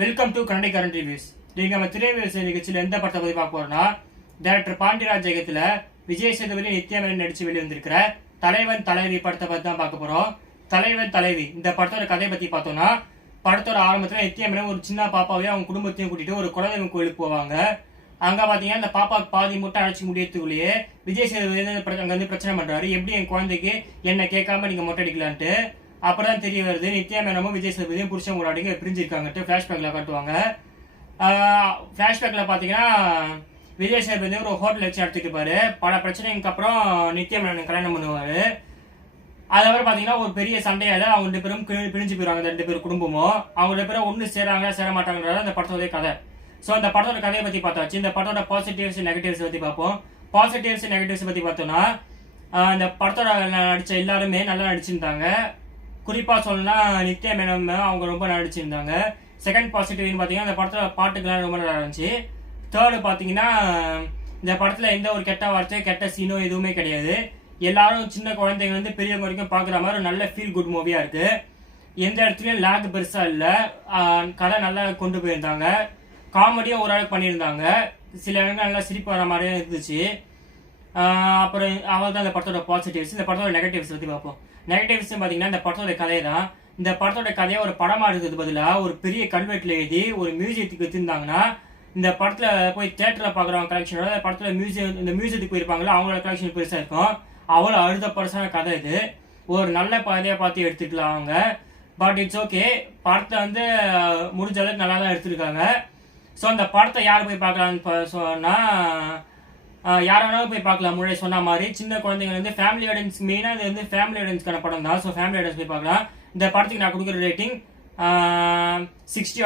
Welcome to கன்னடி current reviews. இன்னைக்கு நம்ம திரைவியூஸ் நிகழ்ச்சியில் எந்த படத்தை பற்றி பார்க்க போறோம்னா, டைரக்டர் பாண்டியராஜ் இயக்கத்தில் விஜய் சேதுபதி நித்யா மேனன் நடிச்சு வெளிவந்திருக்கிற தலைவன் தலைவி படத்தை பற்றி தான் பார்க்க போறோம். தலைவன் தலைவி இந்த படத்தோட கதையை பற்றி பார்த்தோம்னா, படத்தோட ஆரம்பத்தில் நித்யா மேனன் ஒரு சின்ன பாப்பாவையும் அவங்க குடும்பத்தையும் கூட்டிட்டு ஒரு குலதெய்வம் கோயிலுக்கு போவாங்க. அங்க பாத்தீங்கன்னா அந்த பாப்பாவுக்கு பாதி முட்டை அழைச்சி முடியறதுக்குள்ளேயே விஜய் சேதுபதி அங்க வந்து பிரச்சனை பண்றாரு. எப்படி என் குழந்தைக்கு என்ன கேட்காம நீங்க மொட்டை அடிக்கலான்ட்டு. அப்புறம் தான் தெரிய வருது நித்யா மேனமும் விஜய் சேதுபதியும் புருஷன் முன்னாடிங்க பிரிஞ்சிருக்காங்கட்டு பிளாஷ்பேக்ல காட்டுவாங்க. பிளாஷ்பேக்ல பாத்தீங்கன்னா விஜய் சேதுபதி ஒரு ஹோட்டல் வச்சு நடத்திட்டு இருப்பாரு. பல பிரச்சனைக்கு அப்புறம் நித்யா மேனன் கல்யாணம் பண்ணுவாரு. அதுக்கப்புறம் பாத்தீங்கன்னா ஒரு பெரிய சண்டையால அவங்க 2 பேரும் பிரிஞ்சு போயிருவாங்க. 2 பேர் குடும்பமும் அவங்க 2 பேரும் ஒண்ணு சேர மாட்டாங்கன்றது அந்த படத்தோட கதை. ஸோ அந்த படத்தோட கதையை பத்தி பார்த்தாச்சு. இந்த படத்தோட பாசிட்டிவ்ஸ் நெகட்டிவ்ஸ் பத்தி பார்ப்போம். பாசிட்டிவ்ஸ் நெகட்டிவ்ஸ் பத்தி பார்த்தோம்னா, இந்த படத்தோட நடிச்ச எல்லாருமே நல்லா நடிச்சிருந்தாங்க. குறிப்பா சொல்லணும்னா நித்யா மேனன் அவங்க ரொம்ப நடிச்சிருந்தாங்க. செகண்ட் பாசிட்டிவ்னு பாத்தீங்கன்னா இந்த படத்தோட பாட்டுக்கெல்லாம் ரொம்ப நல்லா இருந்துச்சு. தேர்டு பாத்தீங்கன்னா இந்த படத்துல எந்த ஒரு கெட்ட வார்த்தை கெட்ட சீனோ எதுவுமே கிடையாது. எல்லாரும் சின்ன குழந்தைங்க வந்து பெரியவங்க வரைக்கும் பாக்குற மாதிரி ஒரு நல்ல ஃபீல் குட் மூவியா இருக்கு. எந்த இடத்துலயும் லேக் பெருசா இல்ல. கதை நல்லா கொண்டு போயிருந்தாங்க. காமெடியும் ஓரளவுக்கு பண்ணியிருந்தாங்க. சில இடங்கள் நல்லா சிரிப்பு வர மாதிரியே இருந்துச்சு. அப்புறம் அவள் தான் இந்த படத்தோட பாசிட்டிவ்ஸ். இந்த படத்தோட நெகட்டிவ்ஸ் பற்றி பார்ப்போம். நெகட்டிவ்ஸ் பார்த்தீங்கன்னா இந்த படத்தோட கதை தான். இந்த படத்தோட கதையை ஒரு படமா எடுக்கிறது பதிலாக ஒரு பெரிய கல்வெட்டில் எழுதி ஒரு மியூசியத்துக்கு வச்சிருந்தாங்கன்னா, இந்த படத்தில் போய் தியேட்டரில் பார்க்குறவங்க கலெக்ஷனோட படத்தில் இந்த மியூசியத்துக்கு போயிருப்பாங்களா அவங்களோட கலெக்ஷன் பெருசாக இருக்கும். அவ்வளோ அழுத பர்சனான கதை இது. ஒரு நல்ல கதையை பார்த்து எடுத்துக்கலாம் அவங்க. But it's okay. படத்தை வந்து முடிஞ்ச அளவுக்கு நல்லா தான் எடுத்துருக்காங்க. ஸோ அந்த படத்தை யார் போய் பார்க்கலான்னு சொன்னால், யாராலும் போய் பார்க்கலாம். முன்னாடி சொன்ன மாதிரி சின்ன குழந்தைங்க வந்து ஃபேமிலி ஆடியன்ஸ், மெயினாக இது வந்து ஃபேமிலி ஆடியன்ஸ்க்கான படம் தான். ஸோ ஃபேமிலி ஆடியன்ஸ் போய் பார்க்கலாம். இந்த படத்துக்கு நான் கொடுக்குற ரேட்டிங் 60